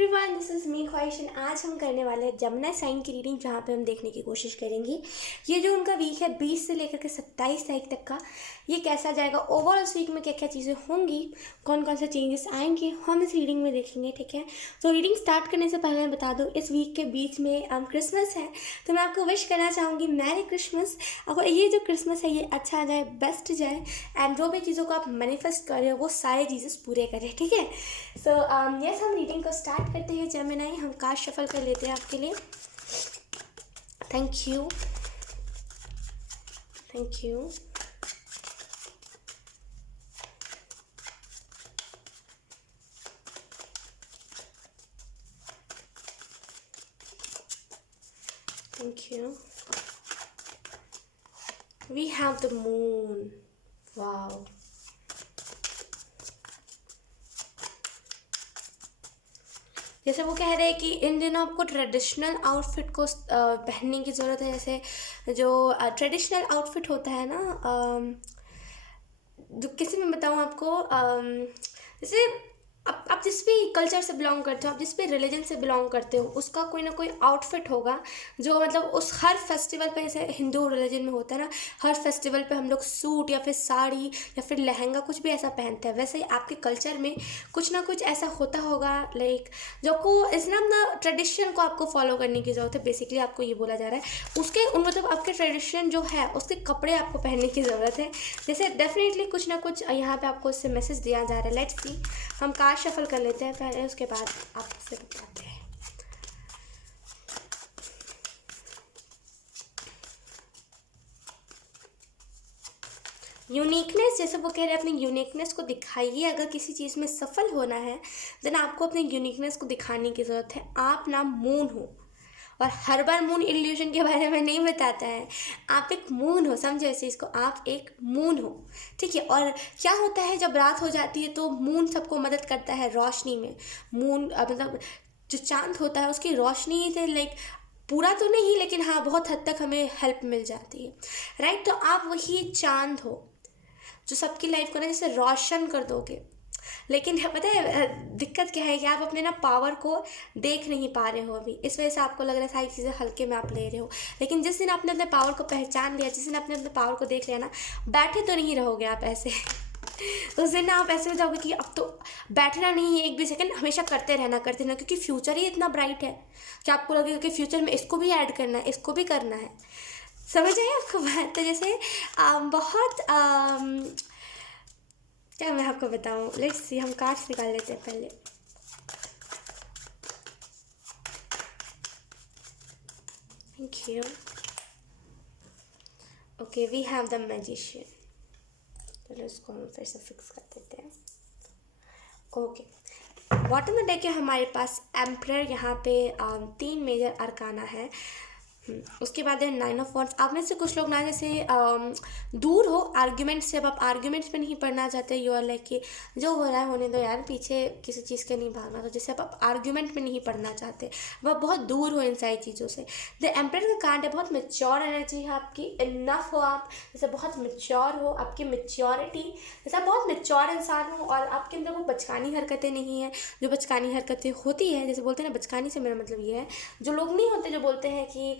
Everyone, this is me ख्वाहिश and आज हम करने वाले हैं जमुना साइन की रीडिंग, जहाँ पे हम देखने की कोशिश करेंगे ये जो उनका वीक है 20 से लेकर के 27 तारीख तक का, ये कैसा जाएगा। ओवरऑल इस वीक में क्या क्या चीज़ें होंगी, कौन कौन से चेंजेस आएंगे, हम इस रीडिंग में देखेंगे। ठीक है, तो रीडिंग स्टार्ट करने से पहले मैं बता दूँ, इस वीक के बीच में क्रिसमस है, तो मैं आपको विश करना चाहूँगी मैरी क्रिसमस। अगर ये जो क्रिसमस है ये अच्छा जाए, बेस्ट जाए, एंड जो भी चीज़ों को आप मैनिफेस्ट कर रहे हो वो सारे चीज़ें पूरे करें। ठीक है, सो यस, हम रीडिंग को स्टार्ट करते हैं। जेमिनी, हम कार्ड शफल कर लेते हैं आपके लिए। Thank you, thank you. Thank you. We have the moon. Wow, जैसे वो कह रहे हैं कि इन दिनों आपको ट्रेडिशनल आउटफिट को पहनने की ज़रूरत है। जैसे जो ट्रेडिशनल आउटफिट होता है ना, जो कैसे मैं बताऊँ आपको, जैसे आप जिस भी कल्चर से बिलोंग करते हो, आप जिस भी रिलीजन से बिलोंग करते हो, उसका कोई ना कोई आउटफिट होगा जो मतलब उस हर फेस्टिवल पे, जैसे हिंदू रिलीजन में होता है ना, हर फेस्टिवल पे हम लोग सूट या फिर साड़ी या फिर लहंगा कुछ भी ऐसा पहनते हैं। वैसे ही आपके कल्चर में कुछ ना कुछ ऐसा होता होगा, लाइक जो को इस्लाम ना ट्रेडिशन को आपको फॉलो करने की ज़रूरत है। बेसिकली आपको ये बोला जा रहा है उसके मतलब आपके ट्रेडिशन जो है उसके कपड़े आपको पहनने की ज़रूरत है। जैसे डेफिनेटली कुछ ना कुछ यहाँ पे आपको इससे मैसेज दिया जा रहा है। लेट्स सी, हम कार्ड शफल कर लेते हैं पहले, उसके बाद आपसे बताते हैं। यूनिकनेस, जैसे वो कह रहे हैं अपनी यूनिकनेस को दिखाइए। अगर किसी चीज़ में सफल होना है देन आपको अपनी यूनिकनेस को दिखाने की ज़रूरत है। आप ना मून हो, और हर बार मून इल्यूशन के बारे में नहीं बताता है। आप एक मून हो, समझो इस चीज़ को, आप एक मून हो। ठीक है, और क्या होता है जब रात हो जाती है तो मून सबको मदद करता है रोशनी में। मून मतलब जो चांद होता है उसकी रोशनी से, लाइक पूरा तो नहीं लेकिन हाँ बहुत हद तक हमें हेल्प मिल जाती है। राइट, तो आप वही चांद हो जो सबकी लाइफ को ना जैसे रोशन कर दोगे। लेकिन पता है दिक्कत क्या है कि आप अपने ना पावर को देख नहीं पा रहे हो अभी, इस वजह से आपको लग रहा है सारी चीज़ें हल्के में आप ले रहे हो। लेकिन जिस दिन आपने अपने पावर को पहचान लिया, जिस दिन आपने अपने पावर को देख लिया ना, बैठे तो नहीं रहोगे आप ऐसे उस दिन ना आप ऐसे हो जाओगे कि अब तो बैठना नहीं है एक भी सेकंड, हमेशा करते रहना क्योंकि फ्यूचर ही इतना ब्राइट है कि आपको लगेगा कि फ्यूचर में इसको भी ऐड करना है, इसको भी करना है। समझ आए आपको बात? तो जैसे बहुत क्या मैं आपको बताऊँ, लेट्स सी, हम कार्ड्स निकाल लेते हैं पहले। Thank you. Okay, we have the magician. चलो इसको हम फिर से फिक्स कर देते हैं। Okay, bottom of the deck है हमारे पास एम्परर। यहाँ पे 3 मेजर अरकाना है। उसके बाद है 9 ऑफ वॉन्ड्स। आप में से कुछ लोग ना जैसे दूर हो आर्ग्यूमेंट से, अब आप आर्ग्यूमेंट्स पे नहीं पढ़ना चाहते, यू आर लाइक कि जो हो रहा है होने दो यार, पीछे किसी चीज़ के नहीं भागना। तो जैसे आप आर्ग्यूमेंट में नहीं पढ़ना चाहते, वह बहुत दूर हो इन सारी चीज़ों से। द एम्परर का कार्ड है, बहुत मेच्योर एनर्जी है आपकी, इनफ हो आप, जैसे बहुत मेच्योर हो, आपकी मेच्योरिटी, जैसे आप बहुत मेच्योर इंसान हो और आपके अंदर वो बचकानी हरकतें नहीं है। जो बचकानी हरकतें होती है, जैसे बोलते हैं ना, बचकानी से मेरा मतलब ये है, जो लोग नहीं होते जो बोलते हैं कि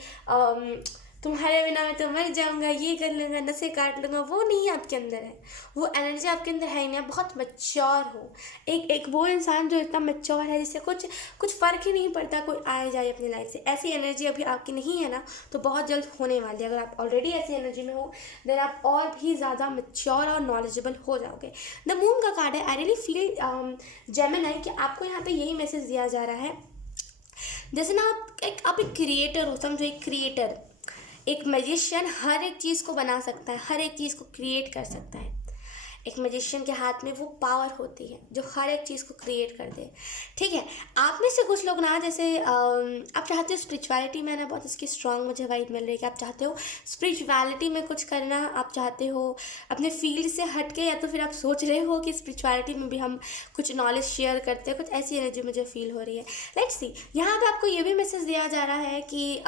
तुम्हारे बिना मैं तो मर जाऊंगा, ये कर लूँगा, नसें काट लूँगा, वो नहीं आपके अंदर है। वो एनर्जी आपके अंदर है ही नहीं। बहुत मैच्योर हो, एक वो इंसान जो इतना मैच्योर है जिससे कुछ फ़र्क ही नहीं पड़ता कोई आए जाए अपनी लाइफ से। ऐसी एनर्जी अभी आपकी नहीं है ना, तो बहुत जल्द होने वाली है। अगर आप ऑलरेडी ऐसी एनर्जी में हो देन आप और भी ज़्यादा मैच्योर और नॉलेजेबल हो जाओगे। द मून का कार्ड है, आई रियली फील जेमिनी कि आपको यहाँ पे यही मैसेज दिया जा रहा है। जैसे ना आप एक क्रिएटर हो, समझो एक क्रिएटर, एक मैजिशियन हर एक चीज़ को बना सकता है, हर एक चीज़ को क्रिएट कर सकता है। एक मैजिशियन के हाथ में वो पावर होती है जो हर एक चीज़ को क्रिएट कर दे। ठीक है, आप में से कुछ लोग ना जैसे आप चाहते हो स्पिरिचुअलिटी में ना, बहुत इसकी स्ट्रांग मुझे वाइब मिल रही है कि आप चाहते हो स्पिरिचुअलिटी में कुछ करना, आप चाहते हो अपने फील्ड से हट के, या तो फिर आप सोच रहे हो कि स्पिरिचुअलिटी में भी हम कुछ नॉलेज शेयर करते हैं। कुछ ऐसी एनर्जी मुझे फील हो रही है। लेट्स सी, यहाँ पे आपको ये भी मैसेज दिया जा रहा है कि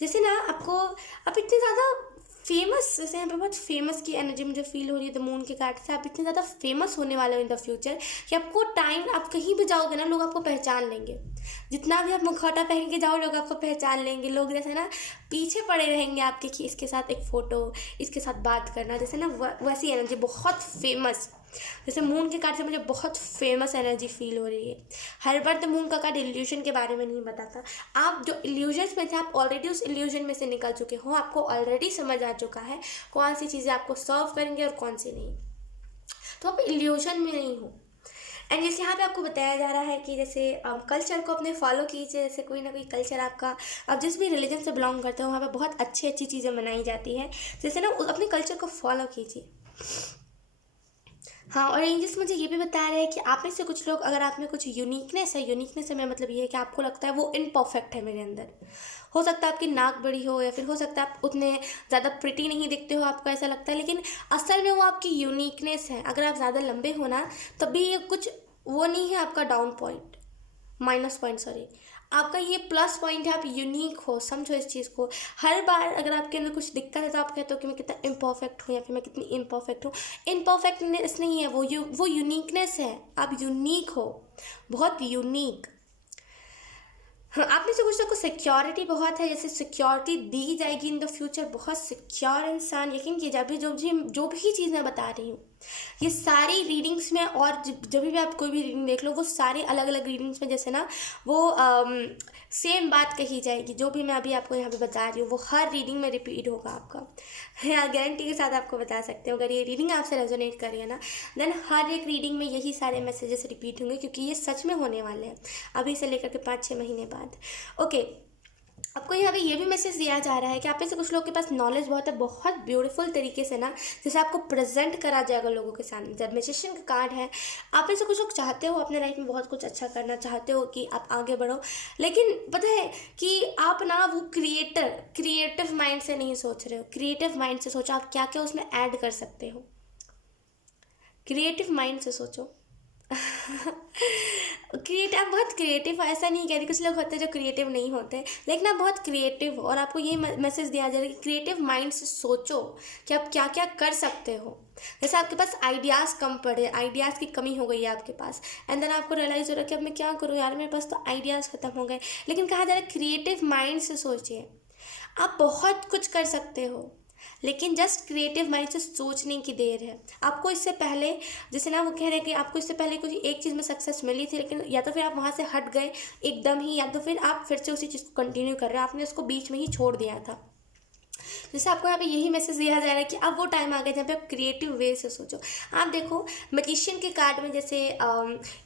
जैसे ना आपको, आप इतने ज़्यादा फेमस, जैसे यहाँ पे बहुत फेमस की एनर्जी मुझे फील हो रही है द मून के कार्ड से। आप इतने ज़्यादा फेमस होने वाले हो इन द फ्यूचर कि आपको टाइम, आप कहीं भी जाओगे ना लोग आपको पहचान लेंगे। जितना भी आप मुखौटा पहन के जाओ लोग आपको पहचान लेंगे। लोग जैसे ना पीछे पड़े रहेंगे आपके कि इसके साथ एक फ़ोटो, इसके साथ बात करना, जैसे ना वैसी एनर्जी, बहुत फेमस। जैसे मून के कार्ड से मुझे बहुत फेमस एनर्जी फील हो रही है। हर बार तो मून का कार्ड इल्यूजन के बारे में नहीं बताता। आप जो इल्यूजन्स में थे आप ऑलरेडी उस इल्यूजन में से निकल चुके हो, आपको ऑलरेडी समझ आ चुका है कौन सी चीज़ें आपको सर्व करेंगे और कौन सी नहीं। तो आप इल्यूजन में नहीं हो। एंड जैसे यहाँ पे आपको बताया जा रहा है कि जैसे कल्चर को अपने फॉलो कीजिए। जैसे कोई ना कोई कल्चर आपका, आप जिस भी रिलीजन से बिलोंग करते हो वहाँ पे बहुत अच्छी अच्छी चीज़ें मनाई जाती है। जैसे ना अपने कल्चर को फॉलो कीजिए। हाँ, और एंजल्स मुझे ये भी बता रहे हैं कि आप में से कुछ लोग, अगर आप में कुछ यूनिकनेस है, यूनिकनेस है मैं मतलब ये है कि आपको लगता है वो इनपरफेक्ट है मेरे अंदर। हो सकता है आपकी नाक बड़ी हो, या फिर हो सकता है आप उतने ज़्यादा प्रिटी नहीं दिखते हो, आपको ऐसा लगता है, लेकिन असल में वो आपकी यूनिकनेस है। अगर आप ज़्यादा लंबे हो ना तब भी ये कुछ वो नहीं है आपका down point, minus point sorry, आपका ये प्लस पॉइंट है। आप यूनिक हो, समझो इस चीज़ को। हर बार अगर आपके अंदर कुछ दिक्कत है तो आप कहते हो कि मैं कितना इम्परफेक्ट हूँ या फिर मैं कितनी इम्परफेक्ट हूँ। इम्परफेक्टनेस नहीं है वो यूनिकनेस है। आप यूनिक हो, बहुत यूनिक। हाँ, आप में से कुछ लोग को सिक्योरिटी बहुत है, जैसे सिक्योरिटी दी जाएगी इन द फ्यूचर। बहुत सिक्योर इंसान, यकीन कीजिए। अभी जो भी चीज़ मैं बता रही हूँ ये सारी रीडिंग्स में, और जब भी आप कोई भी रीडिंग देख लो वो सारे अलग अलग रीडिंग्स में जैसे ना वो सेम बात कही जाएगी। जो भी मैं अभी आपको यहाँ पे बता रही हूँ वो हर रीडिंग में रिपीट होगा आपका। हाँ, गारंटी के साथ आपको बता सकते हो। अगर ये रीडिंग आपसे रेजोनेट कर रही है ना, देन हर एक रीडिंग में यही सारे मैसेजेस रिपीट होंगे, क्योंकि ये सच में होने वाले हैं अभी से लेकर के 5-6 महीने बाद। ओके, आपको यहाँ पे ये भी मैसेज दिया जा रहा है कि आप में से कुछ लोगों के पास नॉलेज बहुत है, बहुत ब्यूटीफुल तरीके से ना, जैसे आपको प्रेजेंट करा जाएगा लोगों के सामने। जब मैजिशियन का कार्ड है, आप में से कुछ लोग चाहते हो अपने लाइफ में बहुत कुछ अच्छा करना, चाहते हो कि आप आगे बढ़ो, लेकिन पता है कि आप ना वो क्रिएटिव माइंड से नहीं सोच रहे हो। क्रिएटिव माइंड से सोचो आप क्या क्या उसमें ऐड कर सकते हो। क्रिएटिव माइंड से सोचो। आप बहुत क्रिएटिव हो, ऐसा नहीं कह रही। कुछ लोग होते हैं जो क्रिएटिव नहीं होते, लेकिन आप बहुत क्रिएटिव हो। और आपको ये मैसेज दिया जा रहा है कि क्रिएटिव माइंड से सोचो कि आप क्या क्या कर सकते हो। जैसे आपके पास आइडियाज़ कम पड़े, आइडियाज़ की कमी हो गई है आपके पास, एंड देन आपको रियलाइज़ हो रहा है कि अब मैं क्या करूँ यार, मेरे पास तो आइडियाज़ ख़त्म हो गए। लेकिन कहा जा रहा है क्रिएटिव माइंड से सोचिए, आप बहुत कुछ कर सकते हो, लेकिन जस्ट क्रिएटिव माइंड से सोचने की देर है। आपको इससे पहले, जैसे ना वो कह रहे हैं कि आपको इससे पहले कोई एक चीज़ में सक्सेस मिली थी, लेकिन या तो फिर आप वहाँ से हट गए एकदम ही, या तो फिर आप फिर से उसी चीज़ को कंटिन्यू कर रहे हो, आपने उसको बीच में ही छोड़ दिया था। जैसे आपको यहाँ पे यही मैसेज दिया जा रहा है कि अब वो टाइम आ गया जहाँ पे आप क्रिएटिव वे से सोचो। आप देखो मैजिशियन के कार्ड में जैसे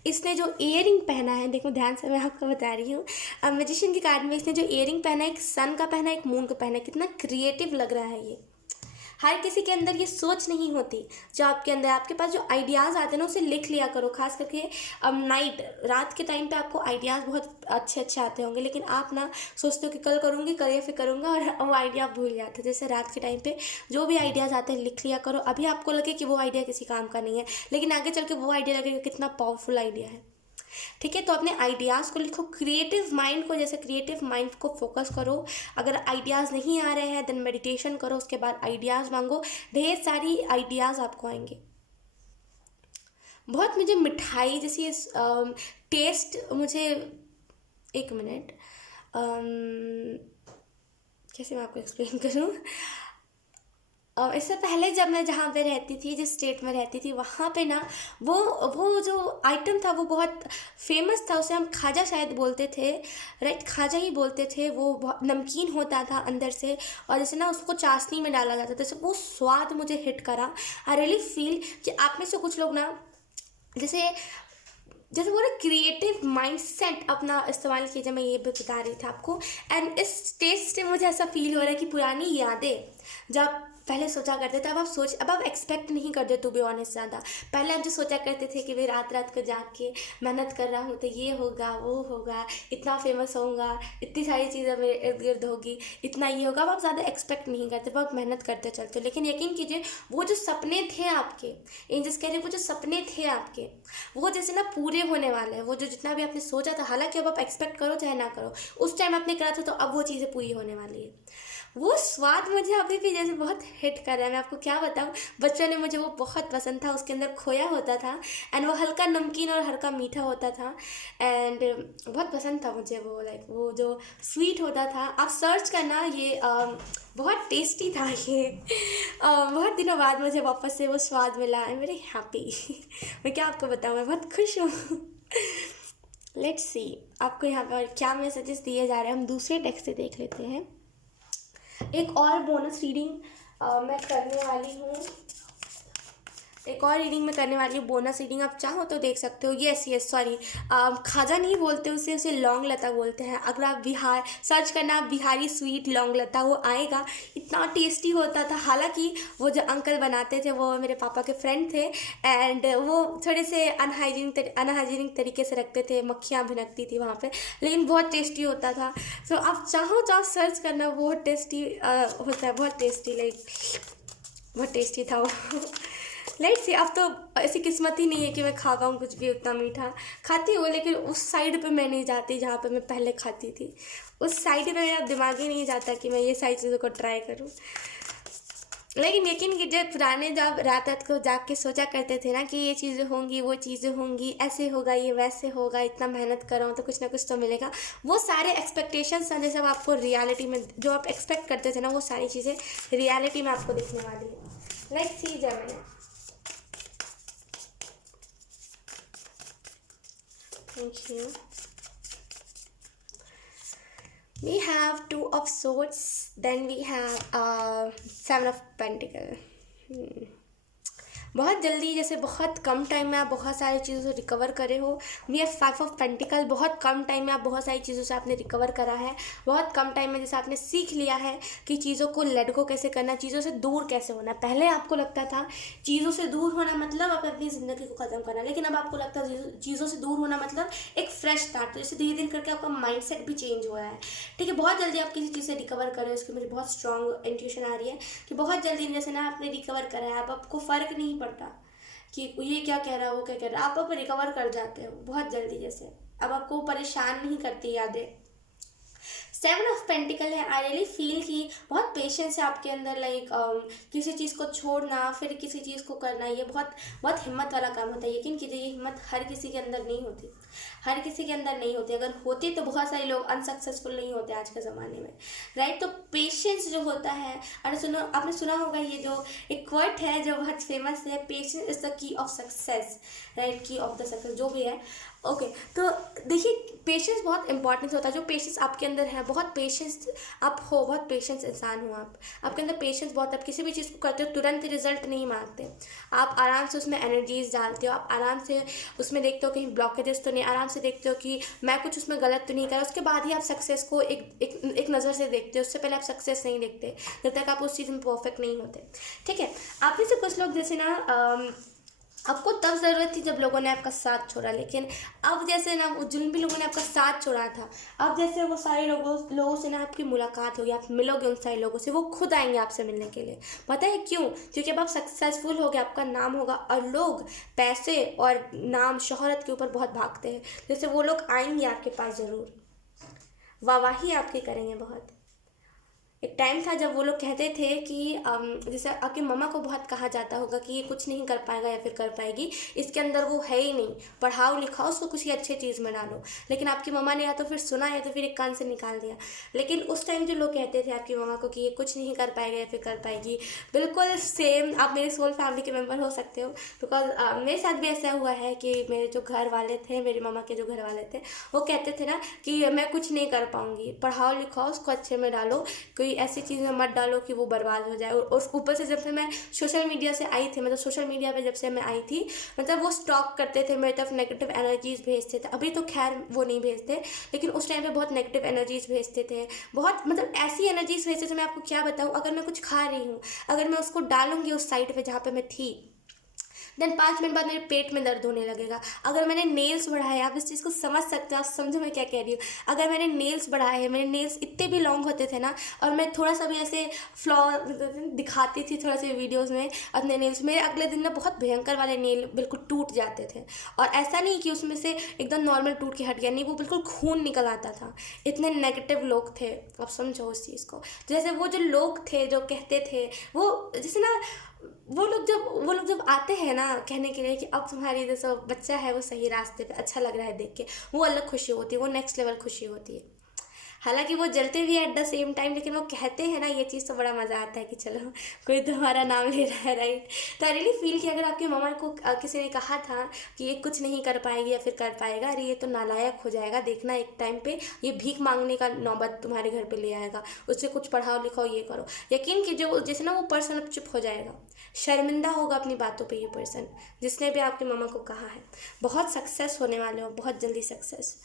इसने जो ईयरिंग पहना है, देखो ध्यान से मैं आपको बता रही हूँ। मैजिशियन के कार्ड में इसने जो ईयरिंग पहना है, एक सन का पहना है, एक मून का पहना है। कितना क्रिएटिव लग रहा है ये। हर किसी के अंदर ये सोच नहीं होती जो आपके अंदर। आपके पास जो आइडियाज़ आते हैं ना उसे लिख लिया करो। खास करके रात के टाइम पे आपको आइडियाज़ बहुत अच्छे अच्छे आते होंगे, लेकिन आप ना सोचते हो कि कल करूँगी, कल या फिर करूँगा, और वो आइडिया आप भूल जाते हैं। जैसे रात के टाइम पे जो भी आइडियाज़ आते हैं लिख लिया करो। अभी आपको लगे कि वो आइडिया किसी काम का नहीं है, लेकिन आगे चल के वो आइडिया लगेगा कितना पावरफुल आइडिया है। ठीक है, तो अपने आइडियाज़ को लिखो। क्रिएटिव माइंड को, जैसे क्रिएटिव माइंड को फोकस करो। अगर आइडियाज़ नहीं आ रहे हैं देन मेडिटेशन करो, उसके बाद आइडियाज़ मांगो, ढेर सारी आइडियाज़ आपको आएंगे। बहुत मुझे मिठाई जैसी टेस्ट, मुझे एक मिनट, कैसे मैं आपको एक्सप्लेन करूँ। इससे पहले जब मैं जहाँ पे रहती थी, जिस स्टेट में रहती थी, वहाँ पे ना वो जो आइटम था वो बहुत फेमस था। उसे हम खाजा शायद बोलते थे, राइट, खाजा ही बोलते थे। वो बहुत नमकीन होता था अंदर से, और जैसे ना उसको चाशनी में डाला जाता था, जैसे वो स्वाद मुझे हिट करा। आई रियली फील कि आप में से कुछ लोग ना जैसे जैसे वो ना क्रिएटिव माइंडसेट अपना इस्तेमाल कीजिए। मैं ये भी बता रही थी आपको। एंड इस टेस्ट से मुझे ऐसा फील हो रहा है कि पुरानी यादें जब पहले सोचा करते थे, अब आप एक्सपेक्ट नहीं करते। टू बी ऑनेस्ट, ज़्यादा पहले आप जो सोचा करते थे कि भाई रात रात को जाग के मेहनत कर रहा हूँ तो ये होगा वो होगा, इतना फेमस होऊंगा, इतनी सारी चीज़ें मेरे इर्द गिर्द होगी, इतना ये होगा। अब आप ज़्यादा एक्सपेक्ट नहीं करते, बहुत मेहनत करते चलते हो। लेकिन यकीन कीजिए वो जो सपने थे आपके, एंजल्स कह रहे हैं वो जो सपने थे आपके, वो जैसे ना पूरे होने वाले हैं। वो जो जितना भी आपने सोचा था, हालांकि अब आप एक्सपेक्ट करो चाहे ना करो, उस टाइम आपने करा था तो अब वो चीज़ें पूरी होने वाली है। वो स्वाद मुझे अभी भी जैसे बहुत हिट कर रहा है। मैं आपको क्या बताऊँ, बचपन में मुझे वो बहुत पसंद था। उसके अंदर खोया होता था एंड वो हल्का नमकीन और हल्का मीठा होता था एंड बहुत पसंद था मुझे वो, लाइक वो जो स्वीट होता था। आप सर्च करना ये बहुत टेस्टी था ये। बहुत दिनों बाद मुझे वापस से वो स्वाद मिला। I am very happy. मैं क्या आपको बताऊँ, मैं बहुत खुश हूँ। लेट्स सी आपको यहाँ पर क्या मैसेजेस दिए जा रहे हैं, हम दूसरे टेक्स्ट से देख लेते हैं। एक और बोनस रीडिंग मैं करने वाली हूँ, एक और रीडिंग में करने वाली हूँ, बोनस रीडिंग। आप चाहो तो देख सकते हो। यस यस सॉरी, खाजा नहीं बोलते उसे, उसे लौंग लता बोलते हैं। अगर आप बिहार सर्च करना, बिहारी स्वीट लौंग लता, वो आएगा। इतना टेस्टी होता था। हालांकि वो जो अंकल बनाते थे वो मेरे पापा के फ्रेंड थे एंड वो थोड़े से अनहाइजीनिक तरीके से रखते थे, मक्खियाँ भिनकती थी वहाँ पे, लेकिन बहुत टेस्टी होता था। सो आप चाहो तो आप सर्च करना, बहुत टेस्टी होता है, बहुत टेस्टी, लाइक बहुत टेस्टी था वो। लेट्स सी, अब तो ऐसी किस्मत ही नहीं है कि मैं खा पाऊँ कुछ भी उतना मीठा। खाती हूँ लेकिन उस साइड पे मैं नहीं जाती जहाँ पे मैं पहले खाती थी। उस साइड पे मेरा दिमाग ही नहीं जाता कि मैं ये सारी चीज़ों को ट्राई करूँ। लेकिन यकीन कीजिए, पुराने जब रात रात को जाग के सोचा करते थे ना कि ये चीज़ें होंगी, वो चीज़ें होंगी, ऐसे होगा, ये वैसे होगा, इतना मेहनत करो तो कुछ ना कुछ तो मिलेगा। वो सारे एक्सपेक्टेशंस हैं, जैसे अब आपको रियलिटी में जो आप एक्सपेक्ट करते थे ना, वो सारी चीज़ें रियलिटी में आपको दिखने वाली है। Let's see Gemini. Thank you. We have Two of Swords, then we have Seven of Pentacles. बहुत जल्दी, जैसे बहुत कम टाइम में आप बहुत सारी चीज़ों से रिकवर करे हो। We have five of pentacle, बहुत कम टाइम में आप बहुत सारी चीज़ों से आपने रिकवर करा है। बहुत कम टाइम में जैसे आपने सीख लिया है कि चीज़ों को लेट गो कैसे करना, चीज़ों से दूर कैसे होना। पहले आपको लगता था चीज़ों से दूर होना मतलब आप अपनी ज़िंदगी को ख़त्म करना, लेकिन अब आपको लगता है चीज़ों से दूर होना मतलब एक फ्रेश स्टार्ट। तो जैसे धीरे धीरे करके आपका माइंड सेट भी चेंज हुआ है। ठीक है, बहुत जल्दी आप किसी चीज़ से रिकवर करें, उसकी मुझे बहुत स्ट्रॉन्ग इंट्यूशन आ रही है कि बहुत जल्दी जैसे ना आपने रिकवर करा है। अब आपको फ़र्क नहीं पड़ता कि ये क्या कह रहा है, वो क्या कह रहा है, आप अब रिकवर कर जाते हो बहुत जल्दी। जैसे अब आपको परेशान नहीं करती यादें। सेवन ऑफ पेंटिकल है। आई रियली फील कि बहुत पेशेंस है आपके अंदर, लाइक किसी चीज़ को छोड़ना फिर किसी चीज़ को करना, ये बहुत बहुत हिम्मत वाला काम होता है। यकीन कीजिए, ये हिम्मत हर किसी के अंदर नहीं होती, हर किसी के अंदर नहीं होती। अगर होती तो बहुत सारे लोग अनसक्सेसफुल नहीं होते आज के ज़माने में, राइट। तो पेशेंस जो होता है, अरे सुनो, आपने सुना होगा ये जो एक क्वाइट है जो बहुत फेमस है, patience is the key of success, right, की ऑफ द सक्सेस जो भी है। ओके तो देखिए, पेशेंस बहुत इंपॉर्टेंट होता है। जो पेशेंस आपके अंदर है, बहुत पेशेंस आप हो, बहुत पेशेंस इंसान हो आप, आपके अंदर पेशेंस बहुत। आप किसी भी चीज़ को करते हो तुरंत रिजल्ट नहीं मांगते, आप आराम से उसमें एनर्जीज डालते हो, आप आराम से उसमें देखते हो कहीं ब्लॉकेजेस तो नहीं, आराम से देखते हो कि मैं कुछ उसमें गलत तो नहीं करा, उसके बाद ही आप सक्सेस को एक नज़र से देखते हो। उससे पहले आप सक्सेस नहीं देखते जब तक आप उस चीज़ में परफेक्ट नहीं होते। ठीक है, आप में से कुछ लोग जैसे ना आपको तब ज़रूरत थी जब लोगों ने आपका साथ छोड़ा, लेकिन अब जैसे ना वो जिन भी लोगों ने आपका साथ छोड़ा था, अब जैसे वो सारे लोगों से ना आपकी मुलाकात होगी, आप मिलोगे उन सारे लोगों से, वो खुद आएंगे आपसे मिलने के लिए। पता है क्यों? क्योंकि अब आप सक्सेसफुल हो गए, आपका नाम होगा, और लोग पैसे और नाम शोहरत के ऊपर बहुत भागते हैं। जैसे वो लोग आएंगे आपके पास ज़रूर, वाहवाही आपकी करेंगे बहुत। एक टाइम था जब वो लोग कहते थे कि जैसे आपकी मम्मा को बहुत कहा जाता होगा कि ये कुछ नहीं कर पाएगा या फिर कर पाएगी, इसके अंदर वो है ही नहीं, पढ़ाओ लिखाओ उसको किसी अच्छे चीज़ में डालो। लेकिन आपकी मम्मा ने या तो फिर सुना या तो फिर एक कान से निकाल दिया। लेकिन उस टाइम जो लोग कहते थे आपकी मम्मा को कि ये कुछ नहीं कर पाएगा या फिर कर पाएगी, बिल्कुल सेम आप मेरे सोल फैमिली के मेम्बर हो सकते हो। बिकॉज मेरे साथ भी ऐसा हुआ है कि मेरे जो घर वाले थे, मेरी मम्मा के जो घर वाले थे, वो कहते थे ना कि मैं कुछ नहीं कर पाऊँगी, पढ़ाओ लिखाओ उसको अच्छे में डालो, कोई ऐसी चीज़ में मत डालो कि वो बर्बाद हो जाए। और ऊपर से जब से मैं सोशल मीडिया से आई थी, मतलब सोशल मीडिया पे जब से मैं आई थी, मतलब वो स्टॉक करते थे मेरी तरफ, नेगेटिव एनर्जीज भेजते थे। अभी तो खैर वो नहीं भेजते, लेकिन उस टाइम पे बहुत नेगेटिव एनर्जीज भेजते थे, बहुत मतलब ऐसी एनर्जीज भेजते थे, मैं आपको क्या बताऊँ। अगर मैं कुछ खा रही हूँ, अगर मैं उसको डालूंगी उस साइड पर जहाँ पर मैं थी, देन 5 मिनट बाद मेरे पेट में दर्द होने लगेगा। अगर मैंने नेल्स बढ़ाए, आप इस चीज़ को समझ सकते हो, आप समझो मैं क्या कह रही हूँ। अगर मैंने नेल्स बढ़ाए हैं, मेरे नेल्स इतने भी लॉन्ग होते थे ना, और मैं थोड़ा सा भी ऐसे फ्लॉ दिखाती थी थोड़ा से वीडियोज़ में अपने नेल्स, मेरे अगले दिन ना बहुत भयंकर वाले नेल बिल्कुल टूट जाते थे। और ऐसा नहीं कि उसमें से एकदम नॉर्मल टूट के हट गया, नहीं, वो बिल्कुल खून निकल आता था। इतने नेगेटिव लोग थे, आप समझो उस चीज़ को। जैसे वो जो लोग थे जो कहते थे, वो जैसे ना, वो लोग जब आते हैं ना कहने के लिए कि अब तुम्हारी जैसा बच्चा है वो सही रास्ते पे, अच्छा लग रहा है देख के, वो अलग खुशी होती है, वो नेक्स्ट लेवल खुशी होती है। हालांकि वो जलते भी है एट द सेम टाइम, लेकिन वो कहते हैं ना ये चीज़, तो बड़ा मज़ा आता है कि चलो कोई तो हमारा नाम ले रहा है, राइट। तो आई रियली फील कि अगर आपकी मामा को किसी ने कहा था कि ये कुछ नहीं कर पाएगी या फिर कर पाएगा, अरे ये तो नालायक हो जाएगा, देखना एक टाइम पे ये भीख मांगने का नौबत तुम्हारे घर पे ले आएगा, उससे कुछ पढ़ाओ लिखाओ ये करो, यकीन कीजिए जैसे ना वो पर्सन अब चुप हो जाएगा, शर्मिंदा होगा अपनी बातों पे ये पर्सन जिसने भी आपकी मामा को कहा है। बहुत सक्सेस होने वाले हो, बहुत जल्दी सक्सेस।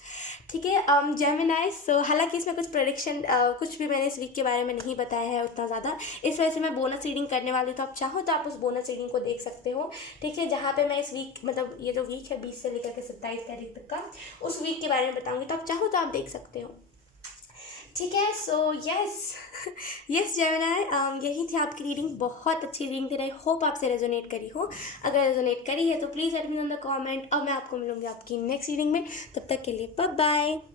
ठीक है जेमिनाई, सो हालांकि इसमें कुछ प्रेडिक्शन कुछ भी मैंने इस वीक के बारे में नहीं बताया है उतना ज़्यादा, इस वजह से मैं बोनस रीडिंग करने वाली हूँ। तो आप चाहो तो आप उस बोनस रीडिंग को देख सकते हो, ठीक है, जहाँ पे मैं इस वीक मतलब ये जो वीक है 20 से लेकर के 27 तारीख तक का, उस वीक के बारे में बताऊँगी, तो आप चाहो तो आप देख सकते हो, ठीक है। सो यस जेमिनाई, यही थी आपकी रीडिंग, बहुत अच्छी रीडिंग थी। आई होप आपसे रेजोनेट करी हो, अगर रेजोनेट करी है तो please let me know in the comment, और मैं आपको मिलूंगी आपकी नेक्स्ट रीडिंग में। तब तक के लिए बाय बाय।